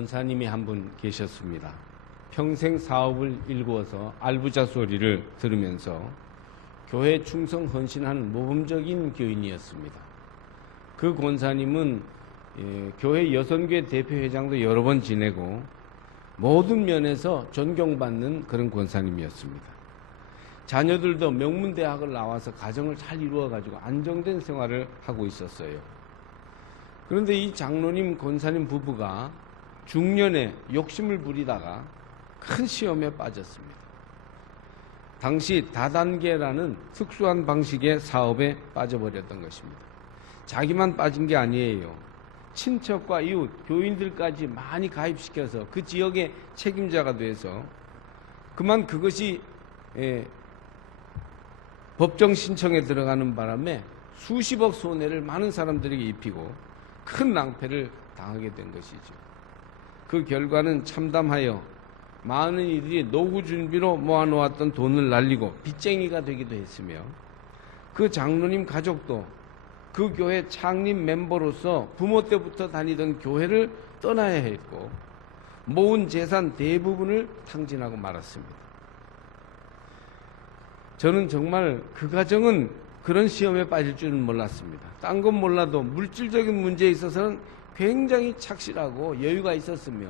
권사님이 한 분 계셨습니다. 평생 사업을 일구어서 알부자 소리를 들으면서 교회 충성 헌신하는 모범적인 교인이었습니다. 그 권사님은 교회 여선교회 대표회장도 여러 번 지내고 모든 면에서 존경받는 그런 권사님이었습니다. 자녀들도 명문대학을 나와서 가정을 잘 이루어가지고 안정된 생활을 하고 있었어요. 그런데 이 장로님 권사님 부부가 중년에 욕심을 부리다가 큰 시험에 빠졌습니다. 당시 다단계라는 특수한 방식의 사업에 빠져버렸던 것입니다. 자기만 빠진 게 아니에요. 친척과 이웃, 교인들까지 많이 가입시켜서 그 지역의 책임자가 돼서 그만 그것이 법정 신청에 들어가는 바람에 수십억 손해를 많은 사람들에게 입히고 큰 낭패를 당하게 된 것이죠. 그 결과는 참담하여 많은 이들이 노후 준비로 모아놓았던 돈을 날리고 빚쟁이가 되기도 했으며 그 장로님 가족도 그 교회 창립 멤버로서 부모 때부터 다니던 교회를 떠나야 했고 모은 재산 대부분을 탕진하고 말았습니다. 저는 정말 그 가정은 그런 시험에 빠질 줄은 몰랐습니다. 딴 건 몰라도 물질적인 문제에 있어서는 굉장히 착실하고 여유가 있었으며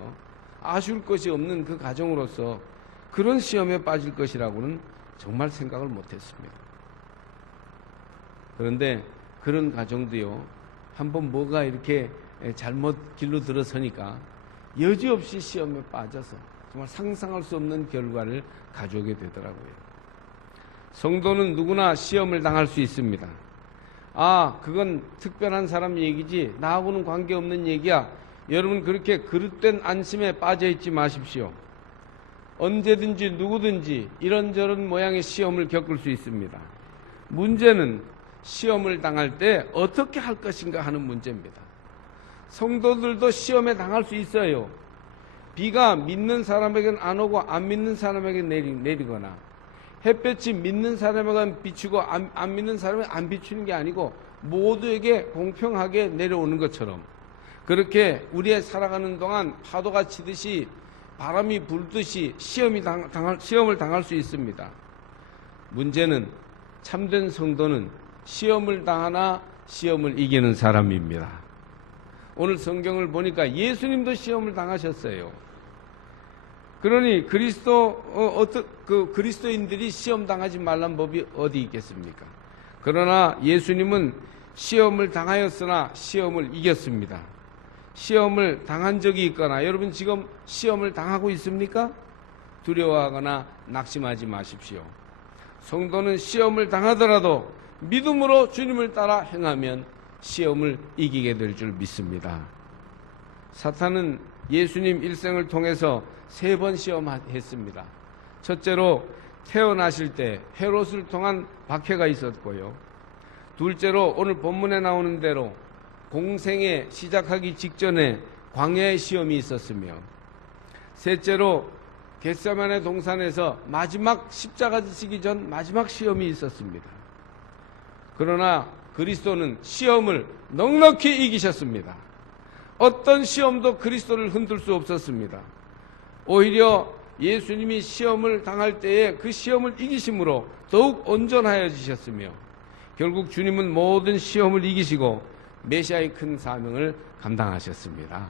아쉬울 것이 없는 그 가정으로서 그런 시험에 빠질 것이라고는 정말 생각을 못했습니다. 그런데 그런 가정도요, 한번 뭐가 이렇게 잘못 길로 들어서니까 여지없이 시험에 빠져서 정말 상상할 수 없는 결과를 가져오게 되더라고요. 성도는 누구나 시험을 당할 수 있습니다. 그건 특별한 사람 얘기지 나하고는 관계없는 얘기야. 여러분 그렇게 그릇된 안심에 빠져있지 마십시오. 언제든지 누구든지 이런저런 모양의 시험을 겪을 수 있습니다. 문제는 시험을 당할 때 어떻게 할 것인가 하는 문제입니다. 성도들도 시험에 당할 수 있어요. 비가 믿는 사람에게는 안 오고 안 믿는 사람에게 내리거나 햇볕이 믿는 사람에게는 비추고 안 믿는 사람에게는 안 비추는 게 아니고 모두에게 공평하게 내려오는 것처럼 그렇게 우리의 살아가는 동안 파도가 치듯이 바람이 불듯이 시험을 당할 수 있습니다. 문제는 참된 성도는 시험을 당하나 시험을 이기는 사람입니다. 오늘 성경을 보니까 예수님도 시험을 당하셨어요. 그러니 그리스도인들이 시험 당하지 말란 법이 어디 있겠습니까? 그러나 예수님은 시험을 당하였으나 시험을 이겼습니다. 시험을 당한 적이 있거나 여러분 지금 시험을 당하고 있습니까? 두려워하거나 낙심하지 마십시오. 성도는 시험을 당하더라도 믿음으로 주님을 따라 행하면 시험을 이기게 될 줄 믿습니다. 사탄은 예수님 일생을 통해서 3번 시험했습니다. 첫째로 태어나실 때 헤롯을 통한 박해가 있었고요. 둘째로 오늘 본문에 나오는 대로 공생에 시작하기 직전에 광야의 시험이 있었으며 셋째로 겟세마네 동산에서 마지막 십자가 지시기 전 마지막 시험이 있었습니다. 그러나 그리스도는 시험을 넉넉히 이기셨습니다. 어떤 시험도 그리스도를 흔들 수 없었습니다. 오히려 예수님이 시험을 당할 때에 그 시험을 이기심으로 더욱 온전하여지셨으며 결국 주님은 모든 시험을 이기시고 메시아의 큰 사명을 감당하셨습니다.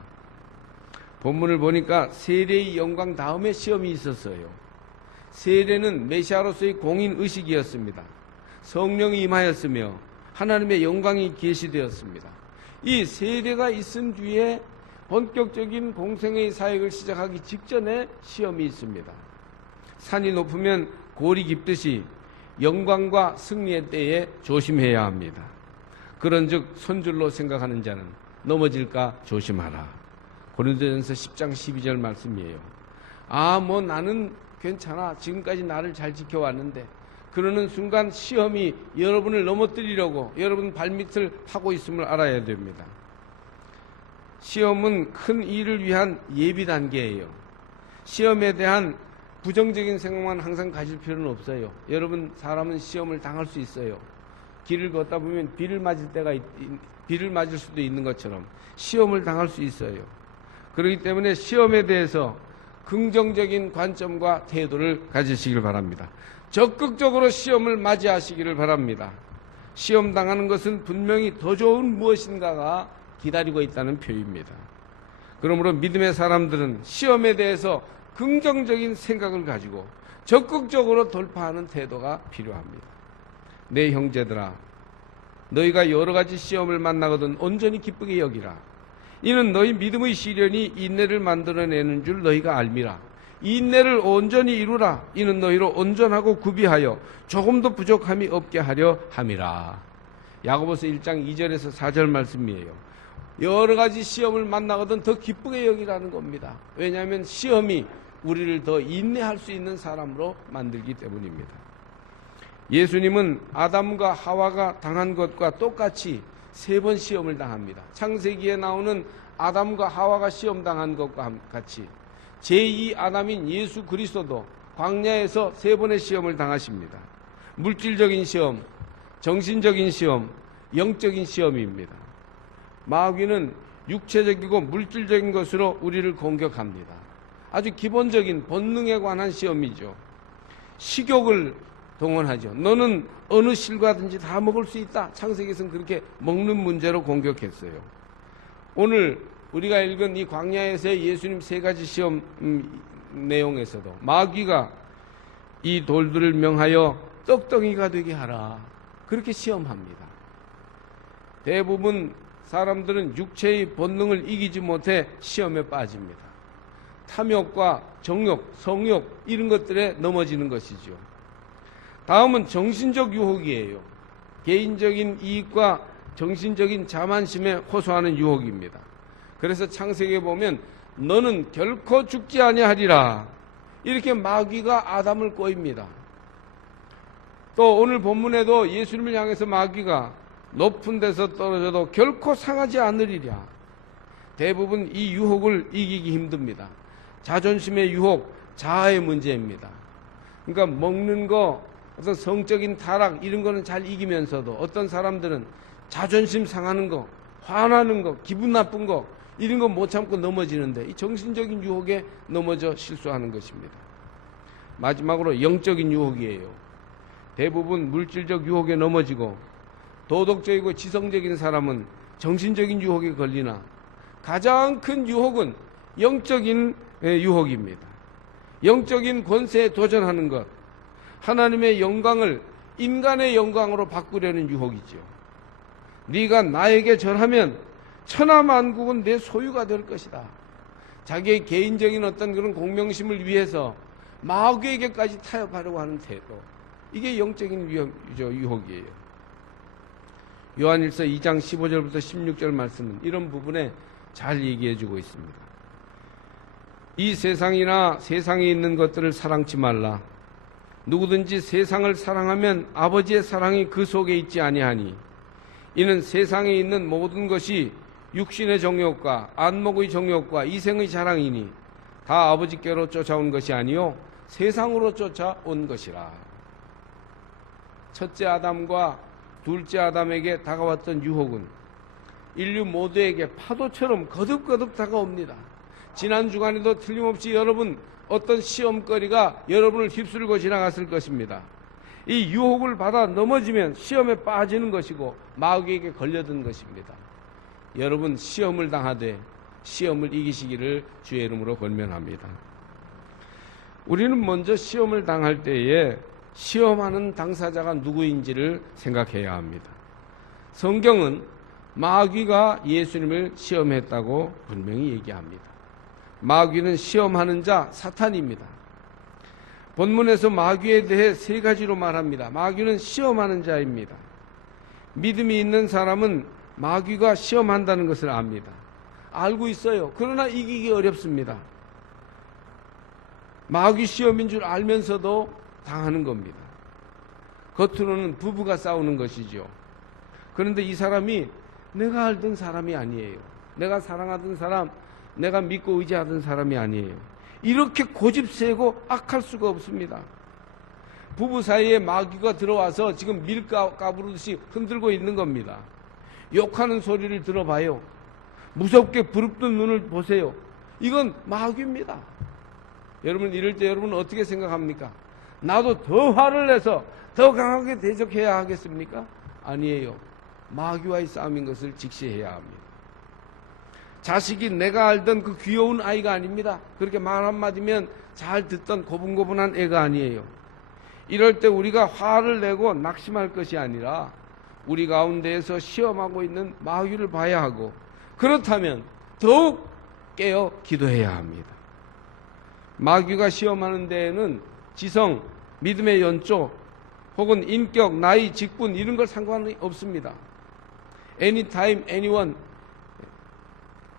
본문을 보니까 세례의 영광 다음에 시험이 있었어요. 세례는 메시아로서의 공인의식이었습니다. 성령이 임하였으며 하나님의 영광이 계시되었습니다. 이 세례가 있은 뒤에 본격적인 공생의 사역을 시작하기 직전에 시험이 있습니다. 산이 높으면 골이 깊듯이 영광과 승리의 때에 조심해야 합니다. 그런즉 손줄로 생각하는 자는 넘어질까 조심하라. 고린도전서 10장 12절 말씀이에요. 나는 괜찮아. 지금까지 나를 잘 지켜왔는데 그러는 순간 시험이 여러분을 넘어뜨리려고 여러분 발밑을 파고 있음을 알아야 됩니다. 시험은 큰 일을 위한 예비 단계예요. 시험에 대한 부정적인 생각만 항상 가질 필요는 없어요. 여러분 사람은 시험을 당할 수 있어요. 길을 걷다 보면 비를 맞을 수도 있는 것처럼 시험을 당할 수 있어요. 그렇기 때문에 시험에 대해서 긍정적인 관점과 태도를 가지시길 바랍니다. 적극적으로 시험을 맞이하시기를 바랍니다. 시험 당하는 것은 분명히 더 좋은 무엇인가가 기다리고 있다는 표현입니다. 그러므로 믿음의 사람들은 시험에 대해서 긍정적인 생각을 가지고 적극적으로 돌파하는 태도가 필요합니다. 내 형제들아, 너희가 여러 가지 시험을 만나거든 온전히 기쁘게 여기라. 이는 너희 믿음의 시련이 인내를 만들어내는 줄 너희가 알미라. 이 인내를 온전히 이루라. 이는 너희로 온전하고 구비하여 조금도 부족함이 없게 하려 함이라. 야고보서 1장 2절에서 4절 말씀이에요. 여러 가지 시험을 만나거든 더 기쁘게 여기라는 겁니다. 왜냐하면 시험이 우리를 더 인내할 수 있는 사람으로 만들기 때문입니다. 예수님은 아담과 하와가 당한 것과 똑같이 3번 시험을 당합니다. 창세기에 나오는 아담과 하와가 시험 당한 것과 같이 제2 아담인 예수 그리스도도 광야에서 3번의 시험을 당하십니다. 물질적인 시험, 정신적인 시험, 영적인 시험입니다. 마귀는 육체적이고 물질적인 것으로 우리를 공격합니다. 아주 기본적인 본능에 관한 시험이죠. 식욕을 동원하죠. 너는 어느 실과든지 다 먹을 수 있다. 창세기에서는 그렇게 먹는 문제로 공격했어요. 오늘 우리가 읽은 이 광야에서의 예수님 3가지 시험 내용에서도 마귀가 이 돌들을 명하여 떡덩이가 되게 하라. 그렇게 시험합니다. 대부분 사람들은 육체의 본능을 이기지 못해 시험에 빠집니다. 탐욕과 정욕, 성욕 이런 것들에 넘어지는 것이죠. 다음은 정신적 유혹이에요. 개인적인 이익과 정신적인 자만심에 호소하는 유혹입니다. 그래서 창세기에 보면 너는 결코 죽지 아니하리라. 이렇게 마귀가 아담을 꼬입니다. 또 오늘 본문에도 예수님을 향해서 마귀가 높은 데서 떨어져도 결코 상하지 않으리라. 대부분 이 유혹을 이기기 힘듭니다. 자존심의 유혹, 자아의 문제입니다. 그러니까 먹는 거, 어떤 성적인 타락 이런 거는 잘 이기면서도 어떤 사람들은 자존심 상하는 거, 화나는 거, 기분 나쁜 거 이런 거 못 참고 넘어지는데 이 정신적인 유혹에 넘어져 실수하는 것입니다. 마지막으로 영적인 유혹이에요. 대부분 물질적 유혹에 넘어지고 도덕적이고 지성적인 사람은 정신적인 유혹에 걸리나 가장 큰 유혹은 영적인 유혹입니다. 영적인 권세에 도전하는 것, 하나님의 영광을 인간의 영광으로 바꾸려는 유혹이죠. 네가 나에게 절하면 천하만국은 내 소유가 될 것이다. 자기의 개인적인 어떤 그런 공명심을 위해서 마귀에게까지 타협하려고 하는 태도, 이게 영적인 유혹이에요. 요한일서 2장 15절부터 16절 말씀은 이런 부분에 잘 얘기해주고 있습니다. 이 세상이나 세상에 있는 것들을 사랑치 말라. 누구든지 세상을 사랑하면 아버지의 사랑이 그 속에 있지 아니하니 이는 세상에 있는 모든 것이 육신의 정욕과 안목의 정욕과 이생의 자랑이니 다 아버지께로 쫓아온 것이 아니요 세상으로 쫓아온 것이라. 첫째 아담과 둘째 아담에게 다가왔던 유혹은 인류 모두에게 파도처럼 거듭거듭 다가옵니다. 지난 주간에도 틀림없이 여러분 어떤 시험거리가 여러분을 휩쓸고 지나갔을 것입니다. 이 유혹을 받아 넘어지면 시험에 빠지는 것이고 마귀에게 걸려든 것입니다. 여러분 시험을 당하되 시험을 이기시기를 주의 이름으로 권면합니다. 우리는 먼저 시험을 당할 때에 시험하는 당사자가 누구인지를 생각해야 합니다. 성경은 마귀가 예수님을 시험했다고 분명히 얘기합니다. 마귀는 시험하는 자 사탄입니다. 본문에서 마귀에 대해 3가지로 말합니다. 마귀는 시험하는 자입니다. 믿음이 있는 사람은 마귀가 시험한다는 것을 압니다. 알고 있어요. 그러나 이기기 어렵습니다. 마귀 시험인 줄 알면서도 당하는 겁니다. 겉으로는 부부가 싸우는 것이죠. 그런데 이 사람이 내가 알던 사람이 아니에요. 내가 사랑하던 사람, 내가 믿고 의지하던 사람이 아니에요. 이렇게 고집세고 악할 수가 없습니다. 부부 사이에 마귀가 들어와서 지금 밀가 까부르듯이 흔들고 있는 겁니다. 욕하는 소리를 들어봐요. 무섭게 부릅뜬 눈을 보세요. 이건 마귀입니다. 여러분 이럴 때 여러분 어떻게 생각합니까? 나도 더 화를 내서 더 강하게 대적해야 하겠습니까? 아니에요. 마귀와의 싸움인 것을 직시해야 합니다. 자식이 내가 알던 그 귀여운 아이가 아닙니다. 그렇게 말 한마디면 잘 듣던 고분고분한 애가 아니에요. 이럴 때 우리가 화를 내고 낙심할 것이 아니라 우리 가운데에서 시험하고 있는 마귀를 봐야 하고, 그렇다면 더욱 깨어 기도해야 합니다. 마귀가 시험하는 데에는 지성, 믿음의 연조, 혹은 인격, 나이, 직분 이런 걸 상관이 없습니다. anytime, anyone,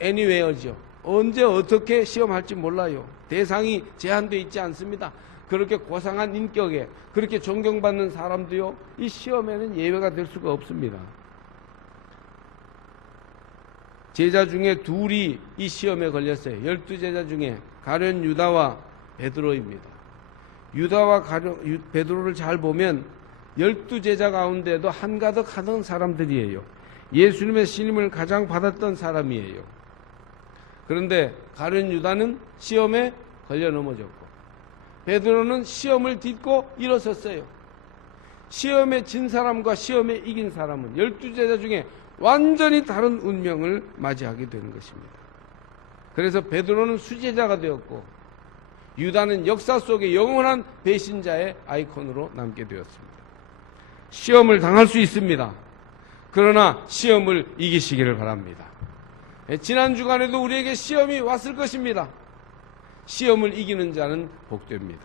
anywhere죠. 언제 어떻게 시험할지 몰라요. 대상이 제한되어 있지 않습니다. 그렇게 고상한 인격에 그렇게 존경받는 사람도요, 이 시험에는 예외가 될 수가 없습니다. 제자 중에 둘이 이 시험에 걸렸어요. 12제자 중에 가룟 유다와 베드로입니다. 유다와 베드로를 잘 보면 12제자 가운데도 한가득 하던 사람들이에요. 예수님의 신임을 가장 받았던 사람이에요. 그런데 가룟 유다는 시험에 걸려 넘어졌고, 베드로는 시험을 딛고 일어섰어요. 시험에 진 사람과 시험에 이긴 사람은 12제자 중에 완전히 다른 운명을 맞이하게 되는 것입니다. 그래서 베드로는 수제자가 되었고, 유다는 역사 속에 영원한 배신자의 아이콘으로 남게 되었습니다. 시험을 당할 수 있습니다. 그러나 시험을 이기시기를 바랍니다. 지난 주간에도 우리에게 시험이 왔을 것입니다. 시험을 이기는 자는 복됩니다.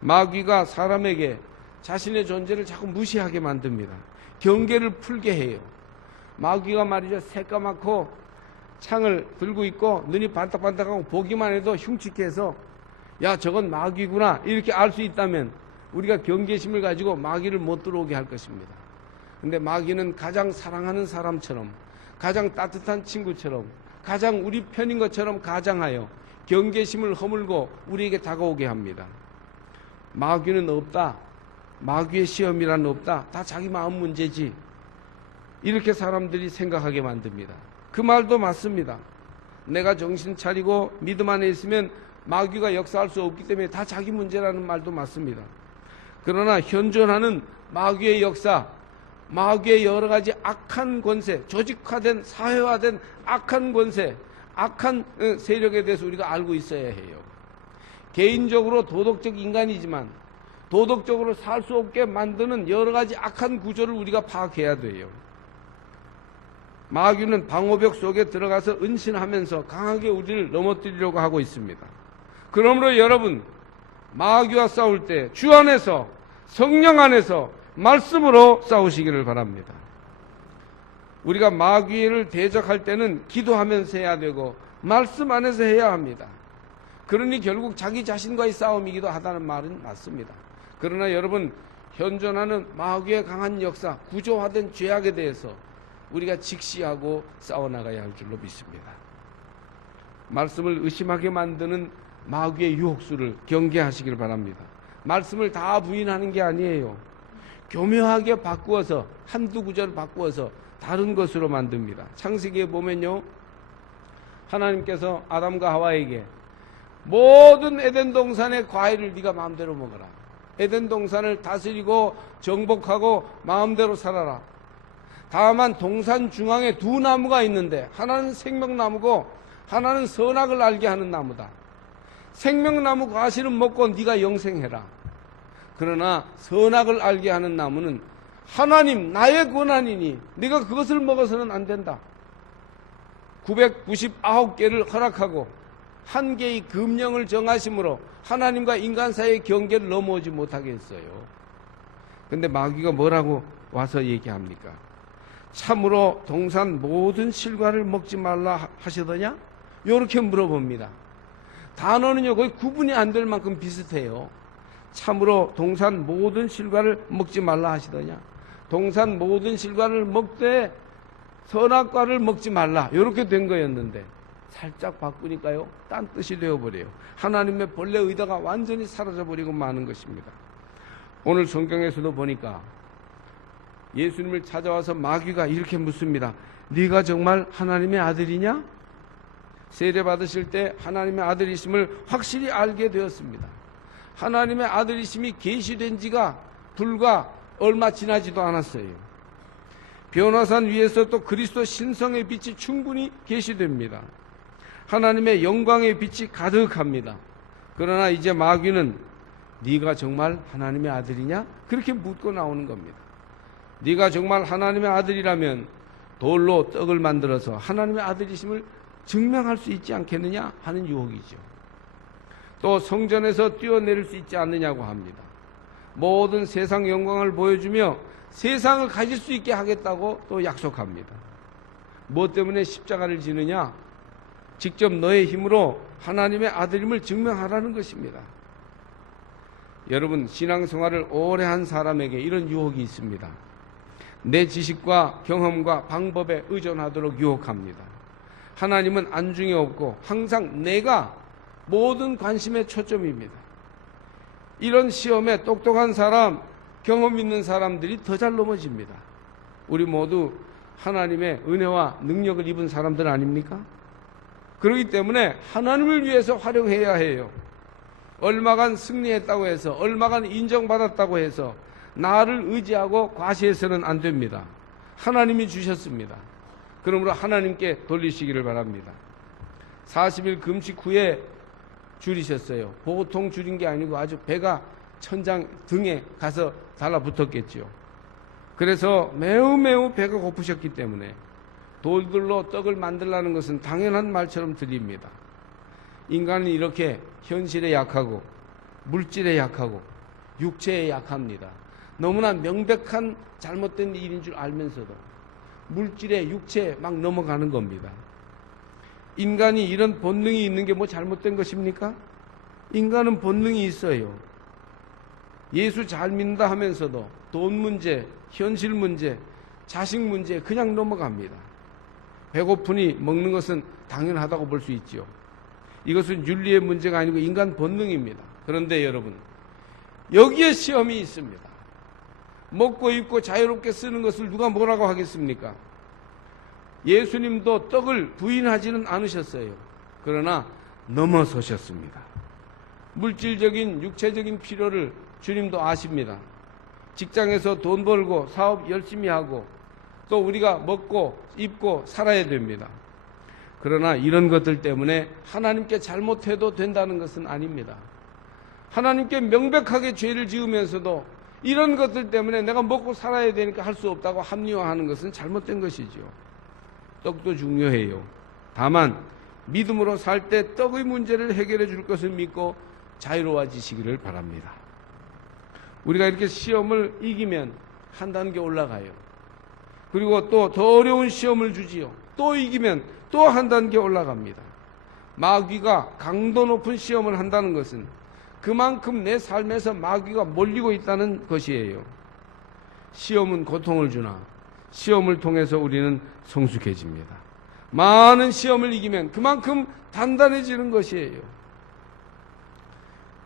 마귀가 사람에게 자신의 존재를 자꾸 무시하게 만듭니다. 경계를 풀게 해요. 마귀가 말이죠, 새까맣고 창을 들고 있고 눈이 반딱반딱하고 보기만 해도 흉측해서 야, 저건 마귀구나 이렇게 알 수 있다면 우리가 경계심을 가지고 마귀를 못 들어오게 할 것입니다. 근데 마귀는 가장 사랑하는 사람처럼, 가장 따뜻한 친구처럼, 가장 우리 편인 것처럼 가장하여 경계심을 허물고 우리에게 다가오게 합니다. 마귀는 없다, 마귀의 시험이란 없다, 다 자기 마음 문제지, 이렇게 사람들이 생각하게 만듭니다. 그 말도 맞습니다. 내가 정신 차리고 믿음 안에 있으면 마귀가 역사할 수 없기 때문에 다 자기 문제라는 말도 맞습니다. 그러나 현존하는 마귀의 역사, 마귀의 여러 가지 악한 권세, 조직화된 사회화된 악한 권세, 악한 세력에 대해서 우리가 알고 있어야 해요. 개인적으로 도덕적 인간이지만 도덕적으로 살 수 없게 만드는 여러 가지 악한 구조를 우리가 파악해야 돼요. 마귀는 방어벽 속에 들어가서 은신하면서 강하게 우리를 넘어뜨리려고 하고 있습니다. 그러므로 여러분, 마귀와 싸울 때 주 안에서, 성령 안에서 말씀으로 싸우시기를 바랍니다. 우리가 마귀를 대적할 때는 기도하면서 해야 되고 말씀 안에서 해야 합니다. 그러니 결국 자기 자신과의 싸움이기도 하다는 말은 맞습니다. 그러나 여러분, 현존하는 마귀의 강한 역사, 구조화된 죄악에 대해서 우리가 직시하고 싸워나가야 할 줄로 믿습니다. 말씀을 의심하게 만드는 마귀의 유혹수를 경계하시길 바랍니다. 말씀을 다 부인하는 게 아니에요. 교묘하게 바꾸어서, 한두 구절을 바꾸어서 다른 것으로 만듭니다. 창세기에 보면요, 하나님께서 아담과 하와에게 모든 에덴 동산의 과일을 네가 마음대로 먹어라, 에덴 동산을 다스리고 정복하고 마음대로 살아라. 다만 동산 중앙에 두 나무가 있는데 하나는 생명나무고 하나는 선악을 알게 하는 나무다. 생명나무 과실은 먹고 네가 영생해라. 그러나 선악을 알게 하는 나무는 하나님 나의 권한이니 네가 그것을 먹어서는 안 된다. 999개를 허락하고 한 개의 금령을 정하심으로 하나님과 인간 사이의 경계를 넘어오지 못하게 했어요. 그런데 마귀가 뭐라고 와서 얘기합니까? 참으로 동산 모든 실과를 먹지 말라 하시더냐? 이렇게 물어봅니다. 단어는요 거의 구분이 안 될 만큼 비슷해요. 참으로 동산 모든 실과를 먹지 말라 하시더냐? 동산 모든 실과를 먹되 선악과를 먹지 말라, 이렇게 된 거였는데 살짝 바꾸니까요 딴 뜻이 되어버려요. 하나님의 본래 의도가 완전히 사라져버리고 마는 것입니다. 오늘 성경에서도 보니까 예수님을 찾아와서 마귀가 이렇게 묻습니다. 네가 정말 하나님의 아들이냐? 세례 받으실 때 하나님의 아들이심을 확실히 알게 되었습니다. 하나님의 아들이심이 계시된 지가 불과 얼마 지나지도 않았어요. 변화산 위에서 또 그리스도 신성의 빛이 충분히 계시됩니다. 하나님의 영광의 빛이 가득합니다. 그러나 이제 마귀는 네가 정말 하나님의 아들이냐? 그렇게 묻고 나오는 겁니다. 네가 정말 하나님의 아들이라면 돌로 떡을 만들어서 하나님의 아들이심을 증명할 수 있지 않겠느냐 하는 유혹이죠. 또 성전에서 뛰어내릴 수 있지 않느냐고 합니다. 모든 세상 영광을 보여주며 세상을 가질 수 있게 하겠다고 또 약속합니다. 무엇 때문에 십자가를 지느냐? 직접 너의 힘으로 하나님의 아들임을 증명하라는 것입니다. 여러분, 신앙생활을 오래 한 사람에게 이런 유혹이 있습니다. 내 지식과 경험과 방법에 의존하도록 유혹합니다. 하나님은 안중에 없고 항상 내가 모든 관심의 초점입니다. 이런 시험에 똑똑한 사람, 경험 있는 사람들이 더 잘 넘어집니다. 우리 모두 하나님의 은혜와 능력을 입은 사람들 아닙니까? 그렇기 때문에 하나님을 위해서 활용해야 해요. 얼마간 승리했다고 해서, 얼마간 인정받았다고 해서 나를 의지하고 과시해서는 안 됩니다. 하나님이 주셨습니다. 그러므로 하나님께 돌리시기를 바랍니다. 40일 금식 후에 줄이셨어요. 보통 줄인 게 아니고 아주 배가 천장 등에 가서 달라붙었겠죠. 그래서 매우 배가 고프셨기 때문에 돌들로 떡을 만들라는 것은 당연한 말처럼 들립니다. 인간은 이렇게 현실에 약하고 물질에 약하고 육체에 약합니다. 너무나 명백한 잘못된 일인 줄 알면서도 물질에 육체에 막 넘어가는 겁니다. 인간이 이런 본능이 있는 게 뭐 잘못된 것입니까? 인간은 본능이 있어요. 예수 잘 믿는다 하면서도 돈 문제, 현실 문제, 자식 문제 그냥 넘어갑니다. 배고프니 먹는 것은 당연하다고 볼 수 있죠. 이것은 윤리의 문제가 아니고 인간 본능입니다. 그런데 여러분, 여기에 시험이 있습니다. 먹고 입고 자유롭게 쓰는 것을 누가 뭐라고 하겠습니까? 예수님도 떡을 부인하지는 않으셨어요. 그러나 넘어서셨습니다. 물질적인 육체적인 필요를 주님도 아십니다. 직장에서 돈 벌고 사업 열심히 하고 또 우리가 먹고 입고 살아야 됩니다. 그러나 이런 것들 때문에 하나님께 잘못해도 된다는 것은 아닙니다. 하나님께 명백하게 죄를 지으면서도 이런 것들 때문에 내가 먹고 살아야 되니까 할 수 없다고 합리화하는 것은 잘못된 것이죠. 떡도 중요해요. 다만 믿음으로 살 때 떡의 문제를 해결해 줄 것을 믿고 자유로워지시기를 바랍니다. 우리가 이렇게 시험을 이기면 한 단계 올라가요. 그리고 또 더 어려운 시험을 주지요. 또 이기면 또 한 단계 올라갑니다. 마귀가 강도 높은 시험을 한다는 것은 그만큼 내 삶에서 마귀가 몰리고 있다는 것이에요. 시험은 고통을 주나 시험을 통해서 우리는 성숙해집니다. 많은 시험을 이기면 그만큼 단단해지는 것이에요.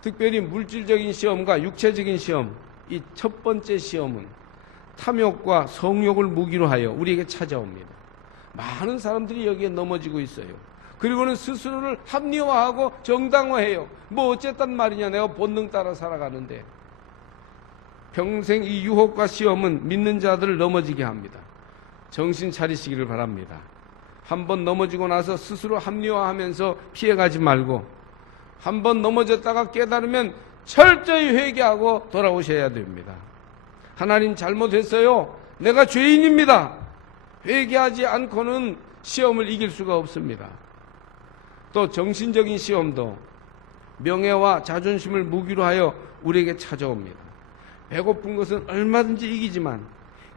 특별히 물질적인 시험과 육체적인 시험, 이 첫 번째 시험은 탐욕과 성욕을 무기로 하여 우리에게 찾아옵니다. 많은 사람들이 여기에 넘어지고 있어요. 그리고는 스스로를 합리화하고 정당화해요. 뭐 어쨌단 말이냐, 내가 본능 따라 살아가는데. 평생 이 유혹과 시험은 믿는 자들을 넘어지게 합니다. 정신 차리시기를 바랍니다. 한번 넘어지고 나서 스스로 합리화하면서 피해가지 말고 한번 넘어졌다가 깨달으면 철저히 회개하고 돌아오셔야 됩니다. 하나님 잘못했어요. 내가 죄인입니다. 회개하지 않고는 시험을 이길 수가 없습니다. 또 정신적인 시험도 명예와 자존심을 무기로 하여 우리에게 찾아옵니다. 배고픈 것은 얼마든지 이기지만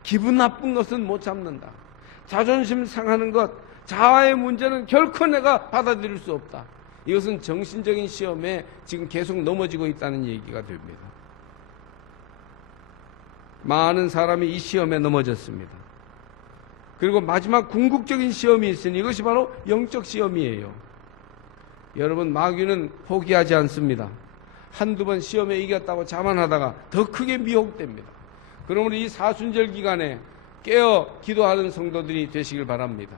기분 나쁜 것은 못 참는다. 자존심 상하는 것, 자아의 문제는 결코 내가 받아들일 수 없다. 이것은 정신적인 시험에 지금 계속 넘어지고 있다는 얘기가 됩니다. 많은 사람이 이 시험에 넘어졌습니다. 그리고 마지막 궁극적인 시험이 있으니 이것이 바로 영적 시험이에요. 여러분, 마귀는 포기하지 않습니다. 한두 번 시험에 이겼다고 자만하다가 더 크게 미혹됩니다. 그러므로 이 사순절 기간에 깨어 기도하는 성도들이 되시길 바랍니다.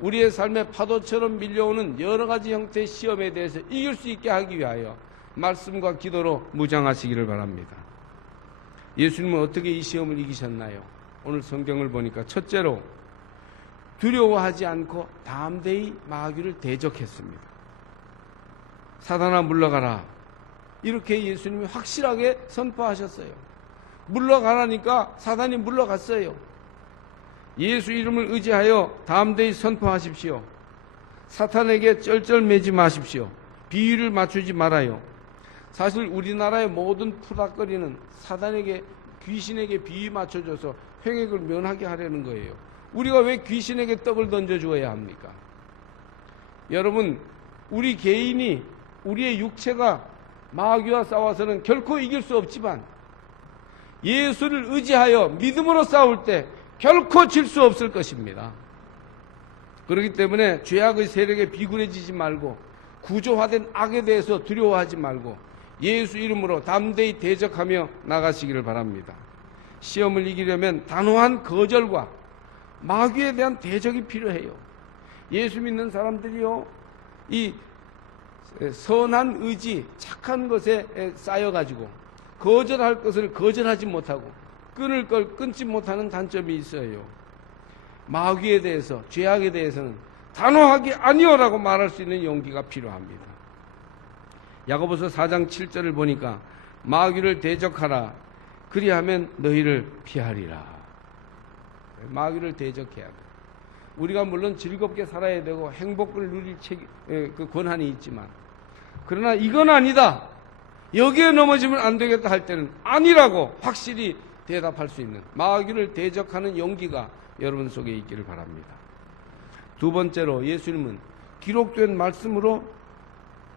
우리의 삶의 파도처럼 밀려오는 여러 가지 형태의 시험에 대해서 이길 수 있게 하기 위하여 말씀과 기도로 무장하시기를 바랍니다. 예수님은 어떻게 이 시험을 이기셨나요? 오늘 성경을 보니까 첫째로 두려워하지 않고 담대히 마귀를 대적했습니다. 사단아 물러가라, 이렇게 예수님이 확실하게 선포하셨어요. 물러가라니까 사단이 물러갔어요. 예수 이름을 의지하여 담대히 선포하십시오. 사탄에게 쩔쩔매지 마십시오. 비위를 맞추지 말아요. 사실 우리나라의 모든 푸닥거리는 사단에게, 귀신에게 비위 맞춰줘서 횡액을 면하게 하려는 거예요. 우리가 왜 귀신에게 떡을 던져주어야 합니까? 여러분, 우리 개인이, 우리의 육체가 마귀와 싸워서는 결코 이길 수 없지만 예수를 의지하여 믿음으로 싸울 때 결코 질 수 없을 것입니다. 그렇기 때문에 죄악의 세력에 비굴해지지 말고 구조화된 악에 대해서 두려워하지 말고 예수 이름으로 담대히 대적하며 나가시기를 바랍니다. 시험을 이기려면 단호한 거절과 마귀에 대한 대적이 필요해요. 예수 믿는 사람들이요, 이 선한 의지, 착한 것에 쌓여가지고 거절할 것을 거절하지 못하고 끊을 걸 끊지 못하는 단점이 있어요. 마귀에 대해서, 죄악에 대해서는 단호하게 아니오라고 말할 수 있는 용기가 필요합니다. 야고보서 4장 7절을 보니까 마귀를 대적하라, 그리하면 너희를 피하리라. 마귀를 대적해야 돼. 우리가 물론 즐겁게 살아야 되고 행복을 누릴 그 권한이 있지만, 그러나 이건 아니다, 여기에 넘어지면 안 되겠다 할 때는 아니라고 확실히 대답할 수 있는 마귀를 대적하는 용기가 여러분 속에 있기를 바랍니다. 두 번째로 예수님은 기록된 말씀으로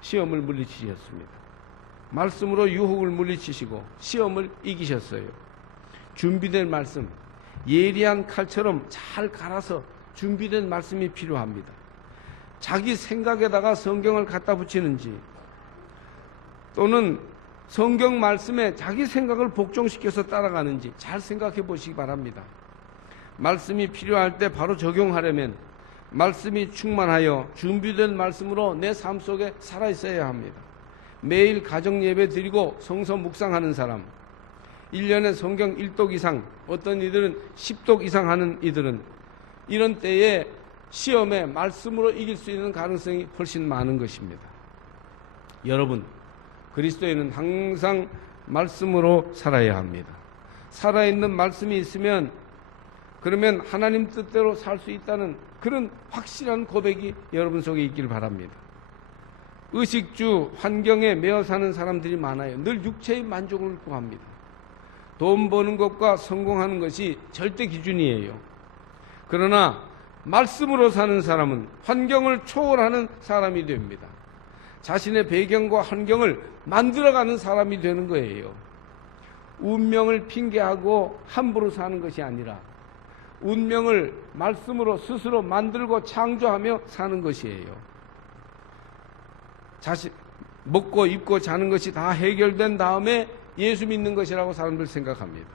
시험을 물리치셨습니다. 말씀으로 유혹을 물리치시고 시험을 이기셨어요. 준비된 말씀, 예리한 칼처럼 잘 갈아서 준비된 말씀이 필요합니다. 자기 생각에다가 성경을 갖다 붙이는지 또는 성경 말씀에 자기 생각을 복종시켜서 따라가는지 잘 생각해 보시기 바랍니다. 말씀이 필요할 때 바로 적용하려면 말씀이 충만하여 준비된 말씀으로 내 삶 속에 살아있어야 합니다. 매일 가정 예배 드리고 성서 묵상하는 사람, 1년에 성경 1독 이상, 어떤 이들은 10독 이상 하는 이들은 이런 때에 시험에 말씀으로 이길 수 있는 가능성이 훨씬 많은 것입니다. 여러분, 그리스도인은 항상 말씀으로 살아야 합니다. 살아있는 말씀이 있으면 그러면 하나님 뜻대로 살 수 있다는 그런 확실한 고백이 여러분 속에 있길 바랍니다. 의식주 환경에 매여 사는 사람들이 많아요. 늘 육체의 만족을 구합니다. 돈 버는 것과 성공하는 것이 절대 기준이에요. 그러나 말씀으로 사는 사람은 환경을 초월하는 사람이 됩니다. 자신의 배경과 환경을 만들어가는 사람이 되는 거예요. 운명을 핑계하고 함부로 사는 것이 아니라 운명을 말씀으로 스스로 만들고 창조하며 사는 것이에요. 자신 먹고 입고 자는 것이 다 해결된 다음에 예수 믿는 것이라고 사람들 생각합니다.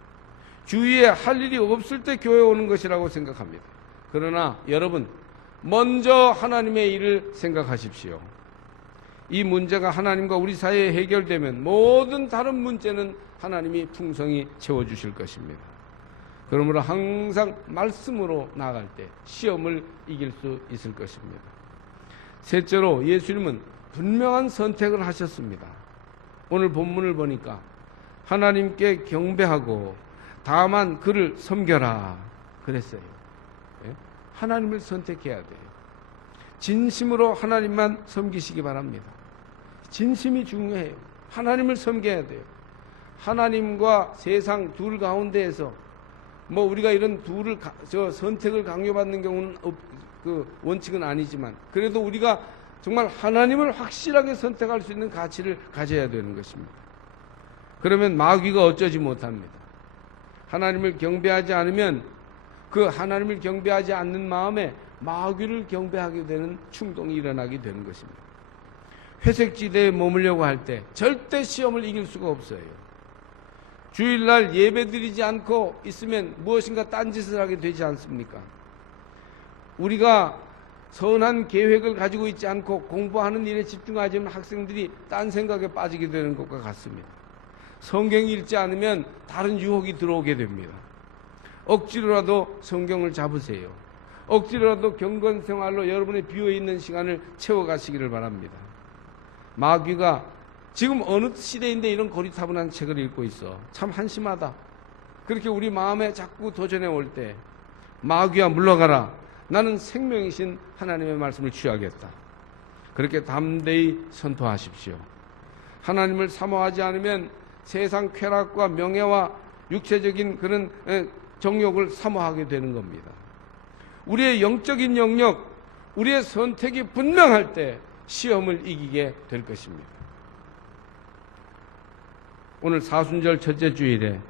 주위에 할 일이 없을 때 교회 오는 것이라고 생각합니다. 그러나 여러분, 먼저 하나님의 일을 생각하십시오. 이 문제가 하나님과 우리 사이에 해결되면 모든 다른 문제는 하나님이 풍성히 채워주실 것입니다. 그러므로 항상 말씀으로 나아갈 때 시험을 이길 수 있을 것입니다. 셋째로 예수님은 분명한 선택을 하셨습니다. 오늘 본문을 보니까 하나님께 경배하고 다만 그를 섬겨라 그랬어요. 하나님을 선택해야 돼요. 진심으로 하나님만 섬기시기 바랍니다. 진심이 중요해요. 하나님을 섬겨야 돼요. 하나님과 세상 둘 가운데에서 우리가 이런 선택을 강요받는 경우는 원칙은 아니지만 그래도 우리가 정말 하나님을 확실하게 선택할 수 있는 가치를 가져야 되는 것입니다. 그러면 마귀가 어쩌지 못합니다. 하나님을 경배하지 않으면 그 하나님을 경배하지 않는 마음에 마귀를 경배하게 되는 충동이 일어나게 되는 것입니다. 회색지대에 머물려고 할 때 절대 시험을 이길 수가 없어요. 주일날 예배드리지 않고 있으면 무엇인가 딴짓을 하게 되지 않습니까? 우리가 선한 계획을 가지고 있지 않고 공부하는 일에 집중하지 않는 학생들이 딴 생각에 빠지게 되는 것과 같습니다. 성경 읽지 않으면 다른 유혹이 들어오게 됩니다. 억지로라도 성경을 잡으세요. 억지로라도 경건 생활로 여러분의 비어있는 시간을 채워가시기를 바랍니다. 마귀가 지금 어느 시대인데 이런 고리타분한 책을 읽고 있어. 참 한심하다. 그렇게 우리 마음에 자꾸 도전해 올 때 마귀야 물러가라. 나는 생명이신 하나님의 말씀을 취하겠다. 그렇게 담대히 선포하십시오. 하나님을 사모하지 않으면 세상 쾌락과 명예와 육체적인 그런 정욕을 사모하게 되는 겁니다. 우리의 영적인 영역, 우리의 선택이 분명할 때 시험을 이기게 될 것입니다. 오늘 사순절 첫째 주일에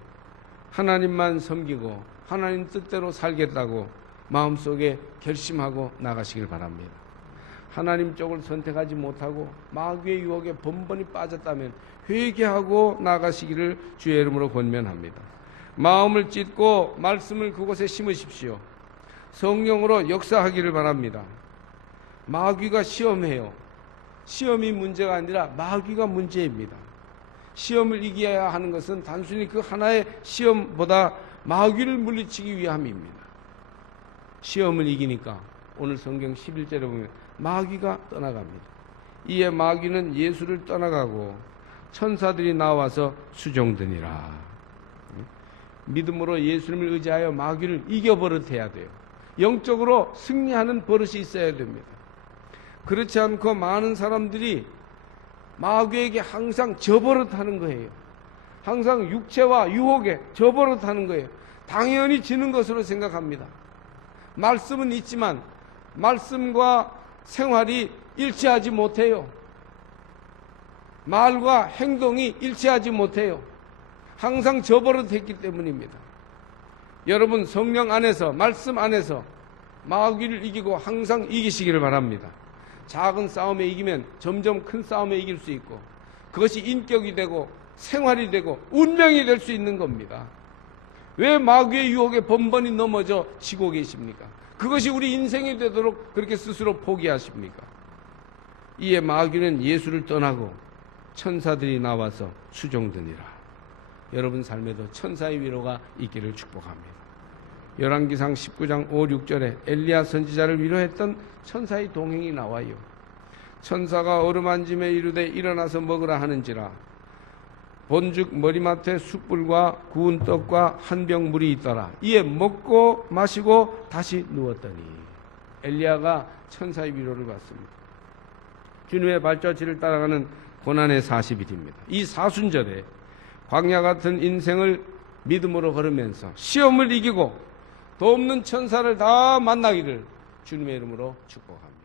하나님만 섬기고 하나님 뜻대로 살겠다고 마음속에 결심하고 나가시길 바랍니다. 하나님 쪽을 선택하지 못하고 마귀의 유혹에 번번이 빠졌다면 회개하고 나가시기를 주의 이름으로 권면합니다. 마음을 찢고 말씀을 그곳에 심으십시오. 성령으로 역사하기를 바랍니다. 마귀가 시험해요. 시험이 문제가 아니라 마귀가 문제입니다. 시험을 이겨야 하는 것은 단순히 그 하나의 시험보다 마귀를 물리치기 위함입니다. 시험을 이기니까 오늘 성경 11절에 보면 마귀가 떠나갑니다. 이에 마귀는 예수를 떠나가고 천사들이 나와서 수종드니라. 믿음으로 예수님을 의지하여 마귀를 이겨버릇해야 돼요. 영적으로 승리하는 버릇이 있어야 됩니다. 그렇지 않고 많은 사람들이 마귀에게 항상 저버릇하는 거예요. 항상 육체와 유혹에 저버릇하는 거예요. 당연히 지는 것으로 생각합니다. 말씀은 있지만 말씀과 생활이 일치하지 못해요. 말과 행동이 일치하지 못해요. 항상 저버릇했기 때문입니다. 여러분 성령 안에서 말씀 안에서 마귀를 이기고 항상 이기시기를 바랍니다. 작은 싸움에 이기면 점점 큰 싸움에 이길 수 있고 그것이 인격이 되고 생활이 되고 운명이 될 수 있는 겁니다. 왜 마귀의 유혹에 번번이 넘어져 지고 계십니까? 그것이 우리 인생이 되도록 그렇게 스스로 포기하십니까? 이에 마귀는 예수를 떠나고 천사들이 나와서 수종드니라. 여러분 삶에도 천사의 위로가 있기를 축복합니다. 열왕기상 19장 5, 6절에 엘리야 선지자를 위로했던 천사의 동행이 나와요. 천사가 어루만짐에 이르되 일어나서 먹으라 하는지라. 본즉 머리맡에 숯불과 구운 떡과 한 병 물이 있더라. 이에 먹고 마시고 다시 누웠더니. 엘리야가 천사의 위로를 받습니다. 주님의 발자취를 따라가는 고난의 40일입니다. 이 사순절에 광야 같은 인생을 믿음으로 걸으면서 시험을 이기고 돕는 천사를 다 만나기를 주님의 이름으로 축복합니다.